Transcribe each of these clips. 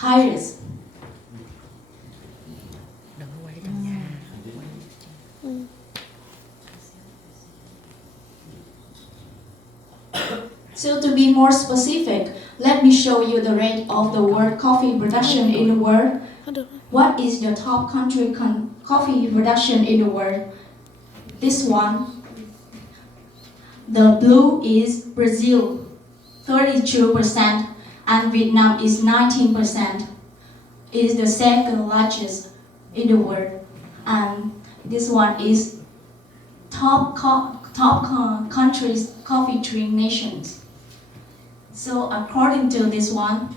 highest. So to be more specific, let me show you the rate of the world coffee production in the world. What is the top country coffee production in the world? This one. The blue is Brazil, 32%, and Vietnam is 19%. It is the second largest in the world. And this one is top countries coffee drink nations. So according to this one,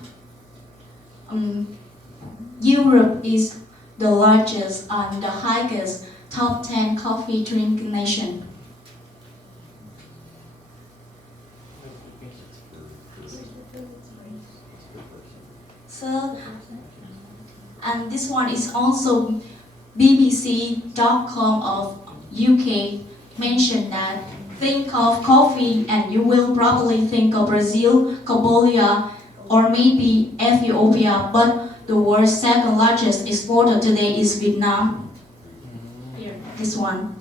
Europe is the largest and the highest top 10 coffee drink nation. So, and this one is also BBC.com of UK mentioned that think of coffee and you will probably think of Brazil, Cambodia, or maybe Ethiopia, but the world's second largest exporter today is Vietnam. Here, this one.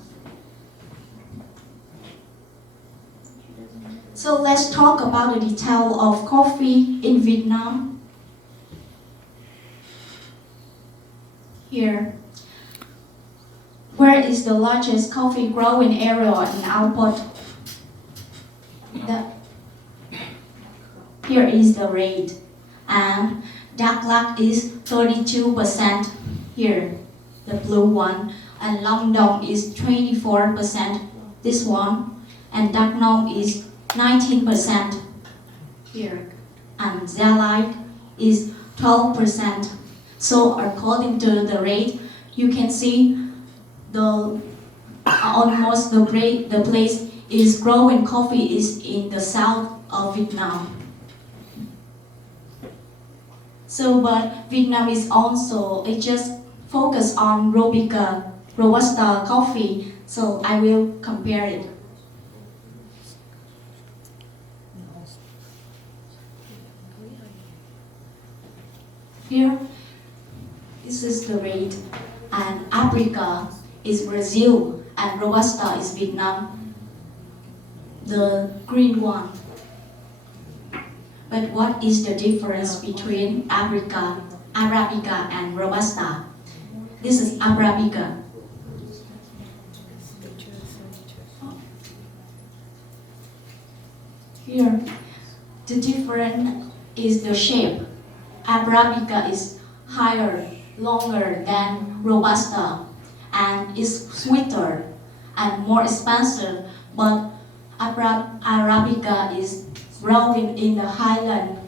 So let's talk about the detail of coffee in Vietnam. Here. Where is the largest coffee growing area in output? Here is the rate. And dark black is 32% here, the blue one. And Long Dong is 24%, this one. And dark Nong is 19% here. And Gia Lai is 12%. So according to the rate, you can see the place is growing coffee is in the south of Vietnam. So, but Vietnam is also, it just focus on Robusta coffee. So I will compare it. Here, this is the rate, and Africa is Brazil, and Robusta is Vietnam, the green one. But what is the difference between Arabica and Robusta? This is Arabica. Here, the difference is the shape. Arabica is higher, longer than Robusta, and is sweeter and more expensive, but Arabica is growing in the highland,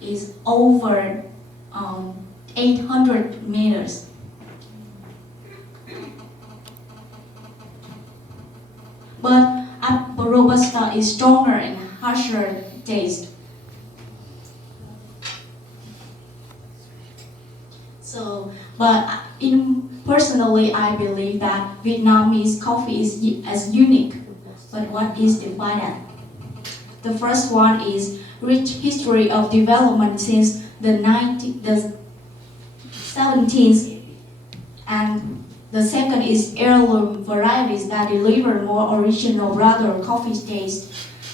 is over 800 meters. But Robusta is stronger and harsher taste. So, but personally, I believe that Vietnamese coffee is as unique. But what is divided? The first one is rich history of development since the 17th, and the second is heirloom varieties that deliver more original, rather coffee taste.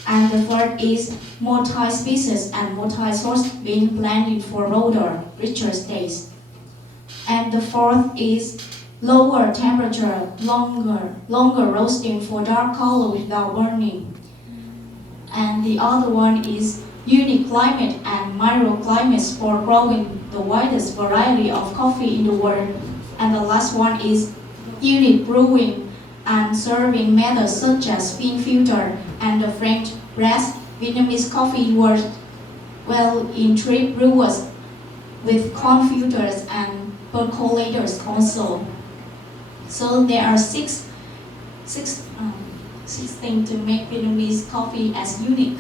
And the third is multi-species and multi-source being blended for broader, richer taste. And the fourth is lower temperature, longer roasting for dark color without burning. And the other one is unique climate and microclimates for growing the widest variety of coffee in the world. And the last one is unique brewing and serving methods such as spin filter and the French press. Vietnamese coffee works well in trade brewers with corn filters and percolators also. So there are six things to make Vietnamese coffee as unique.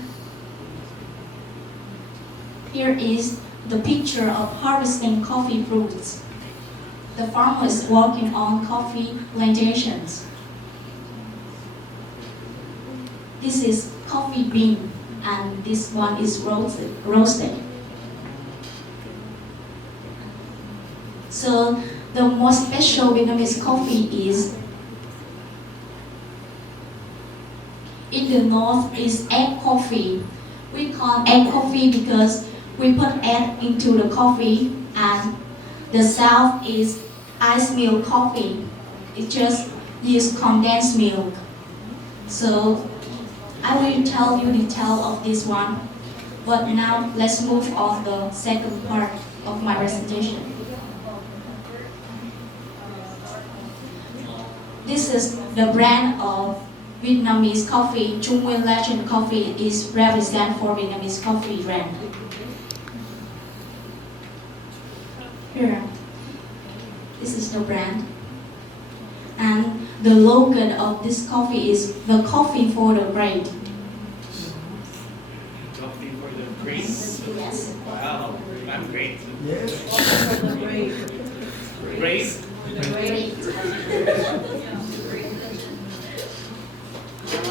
Here is the picture of harvesting coffee fruits. The farmer is working on coffee plantations. This is coffee bean, and this one is roasted. So the most special Vietnamese coffee is in the north is egg coffee. We call egg coffee because we put egg into the coffee, and the south is ice milk coffee. It just use condensed milk. So I will tell you detail of this one. But now let's move on the second part of my presentation. This is the brand of Vietnamese coffee. Trung Nguyên Legend Coffee is represent for Vietnamese coffee brand. Here, this is the brand. And the slogan of this coffee is the coffee for the great. Coffee for the great? Yes. Wow, I'm great. Yes. Great? Great.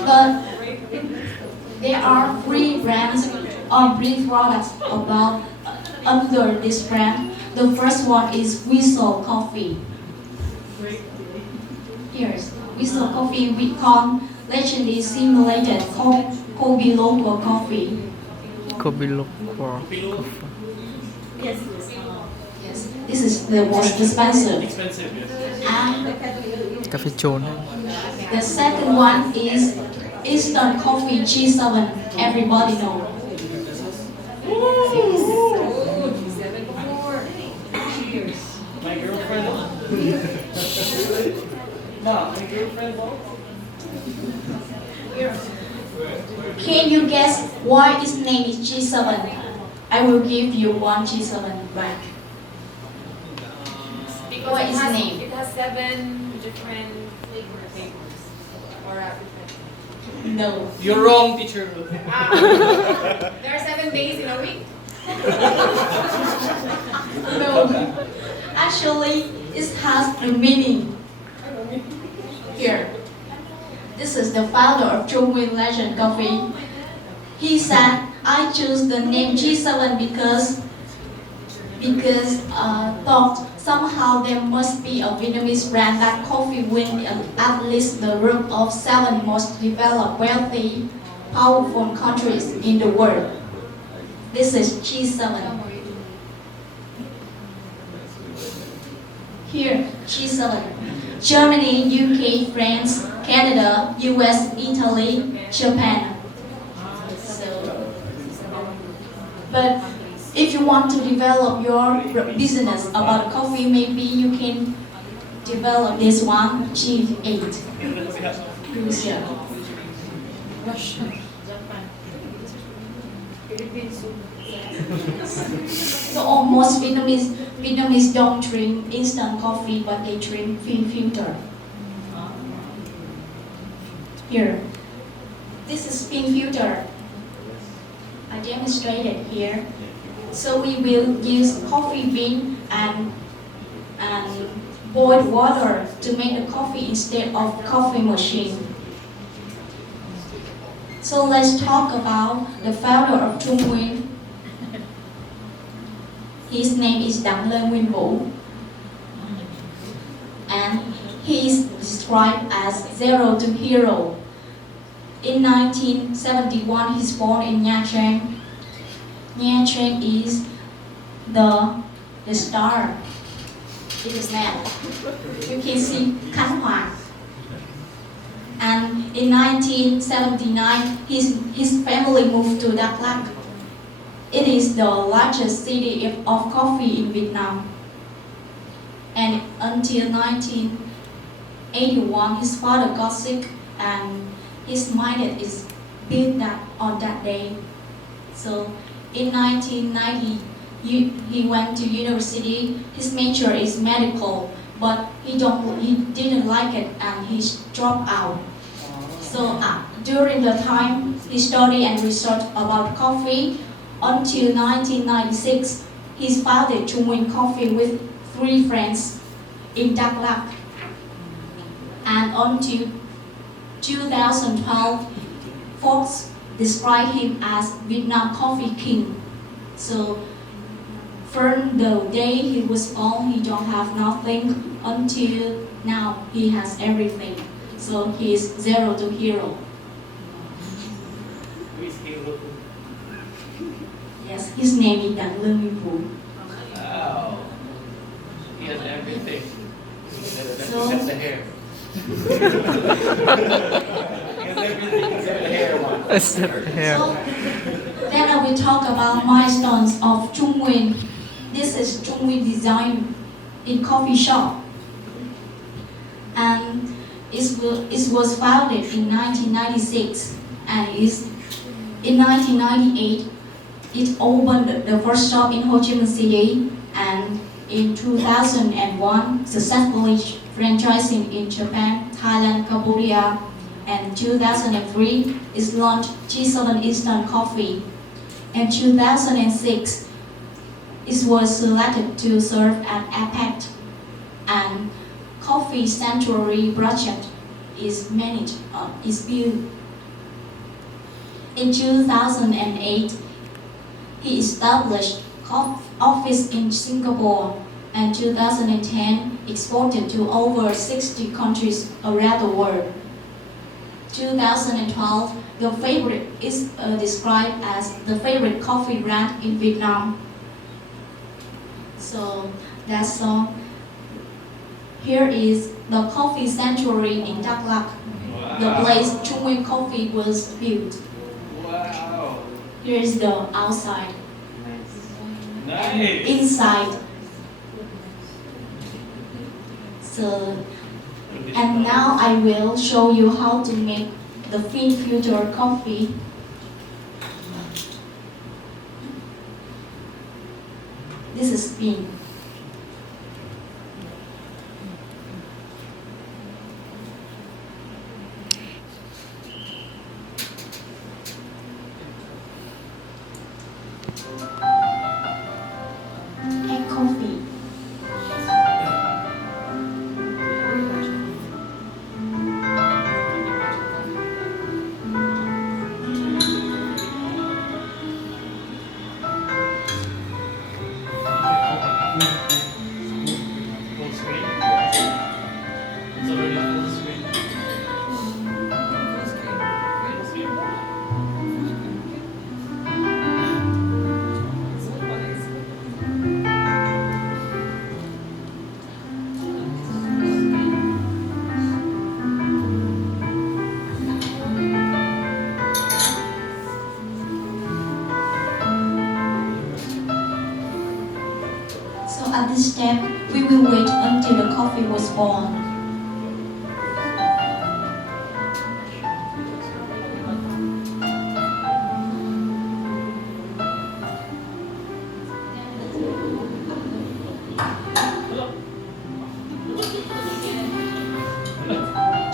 But there are three brands or three products about under this brand. The first one is Whistle Coffee. Here's Whistle Coffee with corn legendary simulated Kobe local coffee. Kobe look for Yes, this is the most expensive. Expensive, yes. And Café Chôn. the second one is instant coffee G7. Everybody know. My girlfriend. No, my girlfriend. Can you guess why its name is G7? I will give you one G7 back. Because What is the name? It has 7 different flavors. Or different. No. You're wrong, teacher. There are 7 days in a week. No. Actually, it has a meaning. Here. This is the founder of Trung Nguyên Legend Coffee. He said, I choose the name G7 because thought somehow there must be a Vietnamese brand that coffee win at least the group of 7 most developed, wealthy, powerful countries in the world. This is G7. Here, G7. Germany, UK, France, Canada, US, Italy, Japan. But if you want to develop your business about coffee, maybe you can develop this one, G8. Russia. So almost Vietnamese don't drink instant coffee, but they drink thin filter. Here, this is thin filter. I demonstrated here. So we will use coffee bean and boiled water to make the coffee instead of coffee machine. So let's talk about the founder of Trung Nguyên. His name is Đặng Lê Nguyên Vũ, and he is described as zero to hero. In 1971, he's born in Nha Trang. Nha Trang is the star. It is that. You can see Khánh Hòa. And in 1979, his family moved to Đắk Lắk. It is the largest city of coffee in Vietnam. And until 1981, his father got sick and his mind is built that on that day. So in 1990, he went to university. His major is medical, but he didn't like it and he dropped out. So during the time he studied and researched about coffee, until 1996, he founded Trung Nguyên Coffee with 3 friends in Đắk Lắk. And until 2012, folks describe him as Vietnam Coffee King. So From the day he was born, he don't have nothing until now he has everything. So he is zero to hero. Who is Hero? Yes, his name is Dan Lương Minh Phú. Wow. He has everything. So- Except the hair. He has everything except the hair one. Except hair. So then I will talk about milestones of Trung Nguyen. This is Trung Nguyen design in coffee shop. And it was founded in 1996 and in 1998 it opened the first shop in Ho Chi Minh City, and in 2001 successfully franchising in Japan, Thailand, Cambodia, and 2003 it launched G7 Instant Coffee. In 2006 it was selected to serve at APEC, and Coffee Sanctuary project is built. In 2008, he established office in Singapore, and 2010 exported to over 60 countries around the world. 2012, the favorite is described as the favorite coffee brand in Vietnam. So that's all. Here is the Coffee Sanctuary in Đắk Lắk, the place Trung Nguyen Coffee was built. Wow. Here is the outside. Nice. Inside. So, and now I will show you how to make the thin filter coffee. This is thin. And coffee. Full screen? It's already full screen. Full screen. So at this step, we will wait until the coffee was born.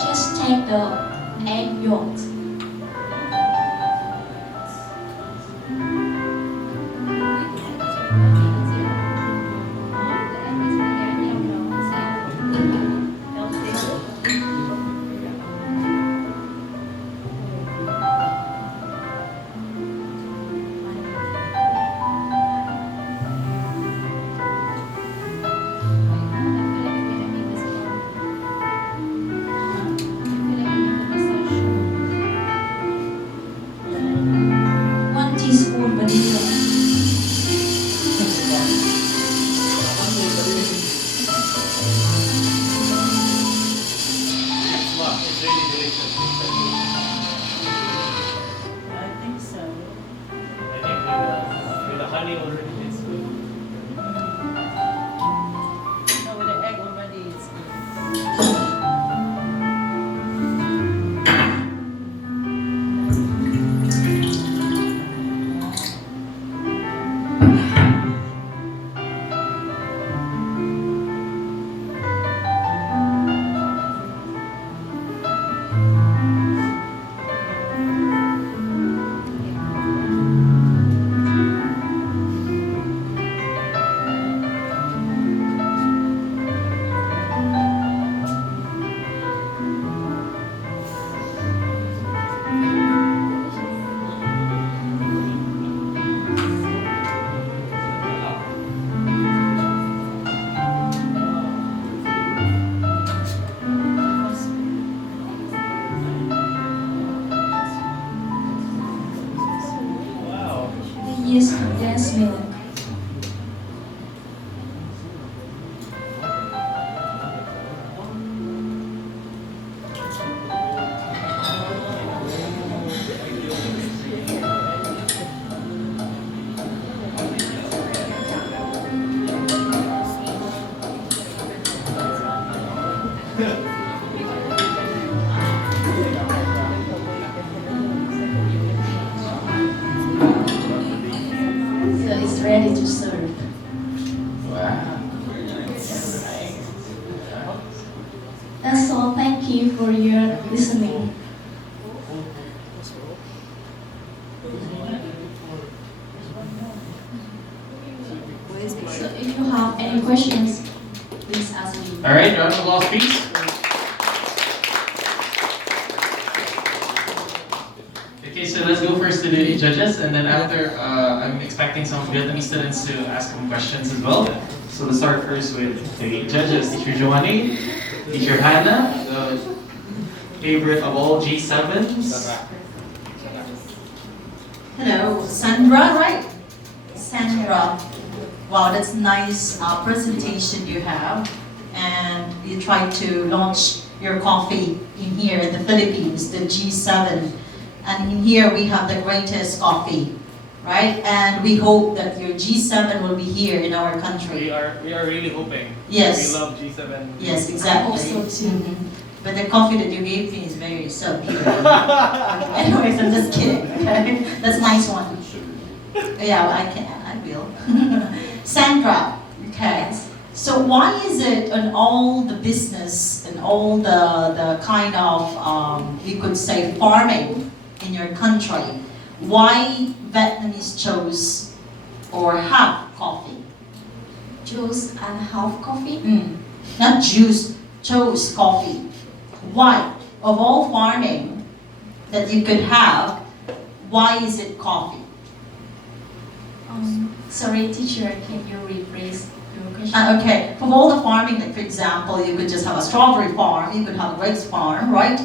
Just take the egg yolks. One teaspoon vanilla. It's not. It's really delicious. I think so. I think with the honey already, it's good. No, with the egg already, it's good. for your listening. So if you have any questions, please ask me. All right, round of applause, please. Okay, so let's go first to the judges, and then after, I'm expecting some Vietnamese students to ask some questions as well. So let's start first with the judges, Teacher Joanne, Teacher Hannah, the favorite of all G7s. Hello, Sandra, right? Sandra. Wow, that's nice presentation you have. And you try to launch your coffee in here in the Philippines, the G7. And in here we have the greatest coffee, right? And we hope that your G7 will be here in our country. We are really hoping. Yes. We love G7. Yes, exactly. Also too. Mhm. But the coffee that you gave me is very subpure. Anyways, I'm just kidding. Okay? That's a nice one. Yeah, I can. I will. Sandra. Okay. So why is it in all the business and all the kind of you could say farming in your country, why Vietnamese chose or have coffee? Juice and half coffee. Not juice, chose coffee. Why? Of all farming that you could have, why is it coffee? Sorry, teacher, can you rephrase your question? Okay, from all the farming, like for example, you could just have a strawberry farm, you could have a grapes farm, right?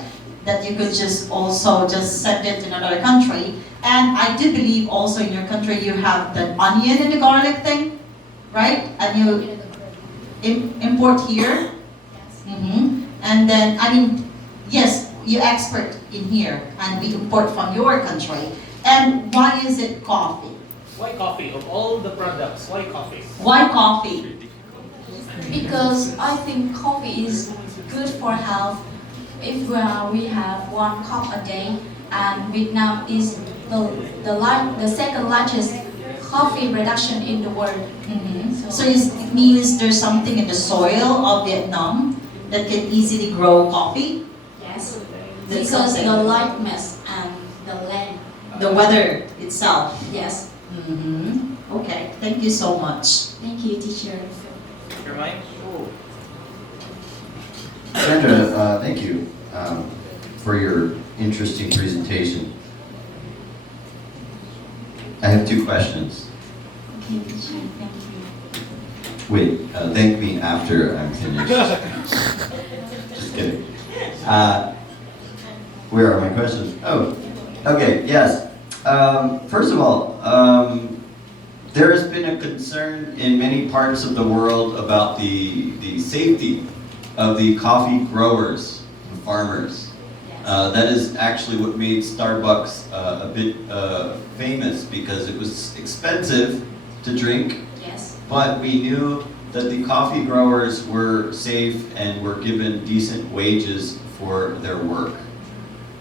That you could just also just send it to another country. And I do believe also in your country you have the onion and the garlic thing, right? And you import here. And then, I mean, yes, you export in here and we import from your country. And why is it coffee? Why coffee? Of all the products, why coffee? Why coffee? Because I think coffee is good for health. If we have 1 cup a day, and Vietnam is the second largest coffee production in the world. So it means there's something in the soil of Vietnam that can easily grow coffee? Yes, That's because something. the lightness and the land. The weather itself. Yes, Okay, thank you so much. thank you, teacher. Your mic? Sandra, thank you for your interesting presentation. I have 2 questions. Okay, teacher, thank you. Wait, thank me after I'm finished. Just kidding. Where are my questions? Oh, okay, yes. First of all, there has been a concern in many parts of the world about the safety of the coffee growers, the farmers. That is actually what made Starbucks a bit famous, because it was expensive to drink, Yes. but we knew that the coffee growers were safe and were given decent wages for their work.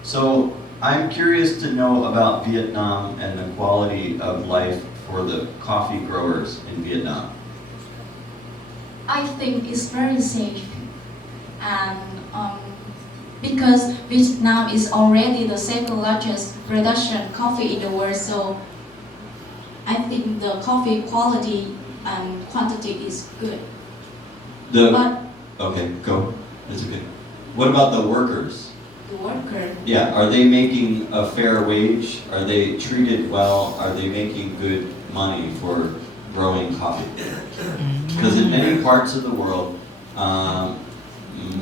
So I'm curious to know about Vietnam and the quality of life for the coffee growers in Vietnam. I think it's very safe, and because Vietnam is already the second largest production coffee in the world, so I think the coffee quality and quantity is good. But Okay, go. It's okay. What about the workers? the worker, Yeah, are they making a fair wage? Are they treated well? Are they making good money for growing coffee? Because in many parts of the world,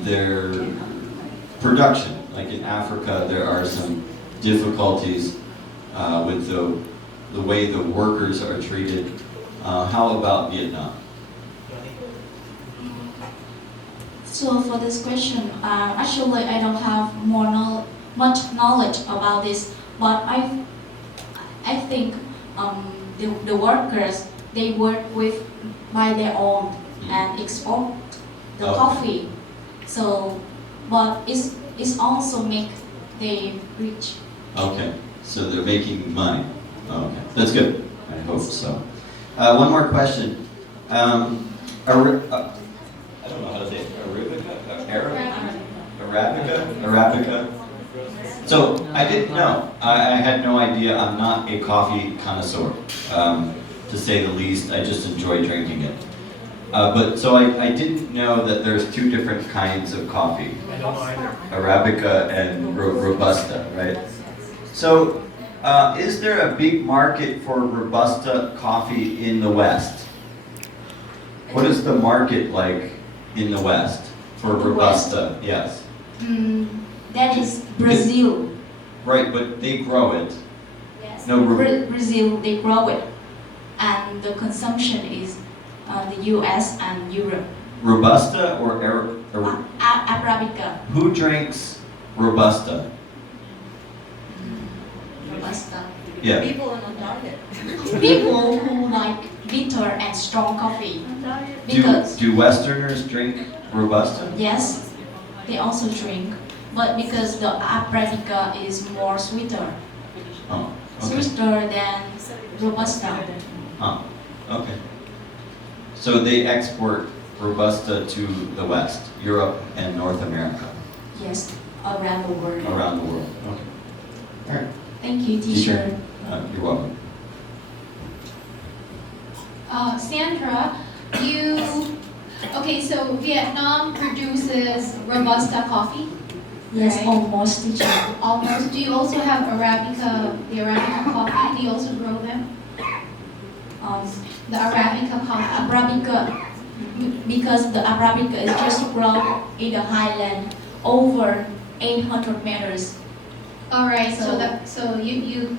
their production, like in Africa, there are some difficulties with the way the workers are treated. How about Vietnam? so for this question, actually I don't have much knowledge about this, but I think the workers, they work by their own and export the Okay. coffee. So, but it's also make they rich. Okay, so they're making money. Okay, that's good. I hope so. One more question. I don't know how to say it. Arabica? Arabica. So I didn't know. I had no idea. I'm not a coffee connoisseur, to say the least. I just enjoy drinking it. But so I didn't know that there's two different kinds of coffee. I don't know either. Arabica and Robusta, right? So, is there a big market for Robusta coffee in the West? What is the market like in the West for The Robusta? Yes. That is Brazil. Right, but they grow it. Yes. No, Brazil, they grow it. And the consumption is the US and Europe. Robusta or Arabica. who drinks Robusta? Robusta. Yeah. People on a diet. People who like bitter and strong coffee. Do, Because, do Westerners drink Robusta? yes, they also drink. But because the Arabica is more sweeter. Oh, okay. Sweeter than Robusta. Oh, okay. So they export Robusta to the West, Europe and North America, Yes, around the world. around the world. Okay. All right. Thank you, teacher. You're welcome. Sandra, so Vietnam produces Robusta coffee, Yes, Right. almost, teacher. almost. Do you also have Arabica, the Arabica coffee? Do you also grow them? The Arabica coffee. Arabica, because the Arabica is just grown in the highland over 800 meters. All right, So- so you